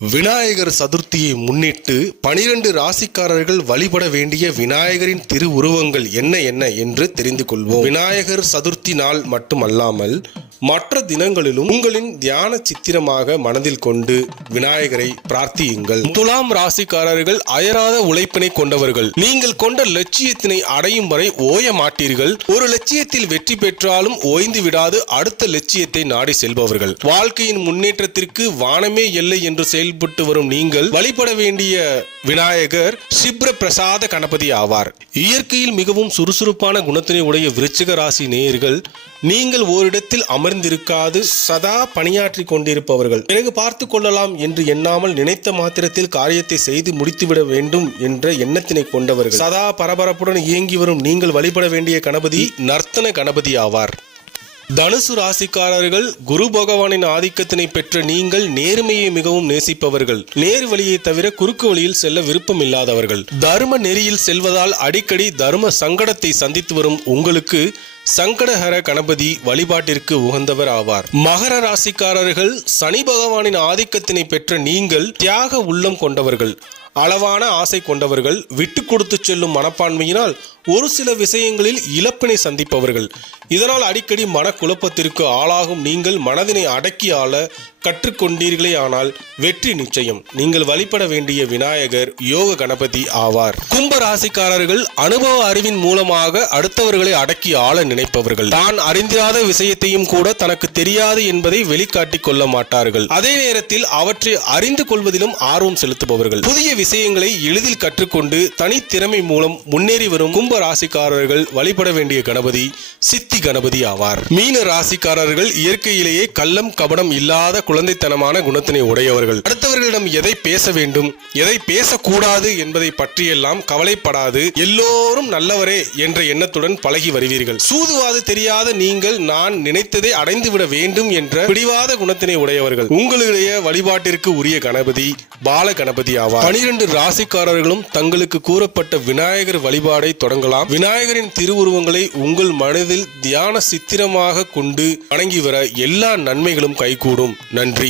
விநாயகர் சதுர்த்தியை முன்னிட்டு 12 ராசிக்காரர்கள் வழிபட வேண்டிய விநாயகரின் திருவுருவங்கள் என்ன என்று தெரிந்து கொள்வோம். விநாயகர் சதுர்த்தி நாள் மட்டுமல்லாமல் மற்ற தினங்களிலும் உங்களின் தியான சித்திரமாக மனதில் கொண்டு விநாயகரை பிரார்த்தியுங்கள். துலாம் ராசிக்காரர்கள் அயராத உழைப்பினை கொண்டவர்கள். நீங்கள் கொண்ட லட்சியத்தினை அடையும் வரை ஓய மாட்டீர்கள். ஒரு லட்சியத்தில் வெற்றி பெற்றாலும் ஓய்ந்து விடாது அடுத்த லட்சியத்தை நாடி செல்பவர்கள். வாழ்க்கையின் முன்னேற்றத்திற்கு வானமே எல்லை என்று செயல்பட்டு வரும் நீங்கள் வழிபட வேண்டிய விநாயகர் சிப்ர பிரசாத கணபதி ஆவார். இயற்கையில் மிகவும் சுறுசுறுப்பான குணத்தினை உடைய விருச்சிக ராசி நேயர்கள், நீங்கள் ஓரிடத்தில் அமர்ந்திருக்காது சதா பணியாற்றி கொண்டிருப்பவர்கள். பிறகு பார்த்து கொள்ளலாம் என்று எண்ணாமல் நினைத்த மாத்திரத்தில் காரியத்தை செய்து முடித்துவிட வேண்டும் என்ற எண்ணத்தினை கொண்டவர்கள். சதா பரபரப்புடன் இயங்கி வரும் நீங்கள் வழிபட வேண்டிய கணபதி நர்த்தன கணபதி ஆவார். தனுசு ராசிக்காரர்கள், குரு பகவானின் ஆதிக்கத்தினை பெற்ற நீங்கள் நேர்மையை மிகவும் நேசிப்பவர்கள். நேர் வழியை தவிர குறுக்கு வழியில் செல்ல விருப்பம் இல்லாதவர்கள். தர்ம நெறியில் செல்வதால் அடிக்கடி தர்ம சங்கடத்தை சந்தித்து வரும் உங்களுக்கு சங்கடஹர கணபதி வழிபாட்டிற்கு உகந்தவர் ஆவார். மகர ராசிக்காரர்கள், சனி பகவானின் ஆதிக்கத்தினை பெற்ற நீங்கள் தியாக உள்ளம் கொண்டவர்கள். அளவான ஆசை கொண்டவர்கள். விட்டு கொடுத்து செல்லும் மனப்பான்மையினால் ஒரு சில விஷயங்களில் இழப்பினை சந்திப்பவர்கள். இதனால் அடிக்கடி மனக்குழப்பத்திற்கு ஆளாகும் நீங்கள் மனதினை அடக்கி ஆள கற்றுக்கொண்டீர்களே ஆனால் வெற்றி நிச்சயம். நீங்கள் வழிபட வேண்டிய விநாயகர் யோக கணபதி ஆவார். கும்ப ராசிக்காரர்கள், அனுபவ அறிவின் மூலமாக அடுத்தவர்களை அடக்கி ஆள நினைப்பவர்கள். தான் அறிந்திராத விஷயத்தையும் கூட தனக்கு தெரியாது என்பதை வெளிக்காட்டிக் கொள்ள மாட்டார்கள். அதே நேரத்தில் அவற்றை அறிந்து கொள்வதிலும் ஆர்வம் செலுத்துபவர்கள். புதிய விஷயங்களை எளிதில் கற்றுக்கொண்டு தனித்திறமை மூலம் முன்னேறி வரும் கும்ப ராசிக்காரர்கள் வழிபட வேண்டிய கணபதி சித்தி கணபதி ஆவார். மீன ராசிக்காரர்கள், இயற்கையிலேயே கள்ளம் கபடம் இல்லாத குழந்தைத்தனமான குணத்தினை உடையவர்கள். அடுத்தவர்களிடம் எதை பேச வேண்டும் எதை பேசக்கூடாது என்பதை பற்றியெல்லாம் கவலைப்படாது எல்லோரும் நல்லவரே என்ற எண்ணத்துடன் பழகி வருவீர்கள். சூதுவாது தெரியாத நீங்கள் நான் நினைத்ததை அடைந்துவிட வேண்டும் என்ற பிடிவாத குணத்தினை உடையவர்கள். உங்களுடைய வழிபாட்டிற்கு உரிய கணபதி பால கணபதி ஆவார். 12 ராசிக்காரர்களும் தங்களுக்கு கூறப்பட்ட விநாயகர் வழிபாடை தொடங்கலாம். விநாயகரின் திருவுருவங்களை உங்கள் மனதில் தியான சித்திரமாக கொண்டு வணங்கி வர எல்லா நன்மைகளும் கைகூடும். நன்றி.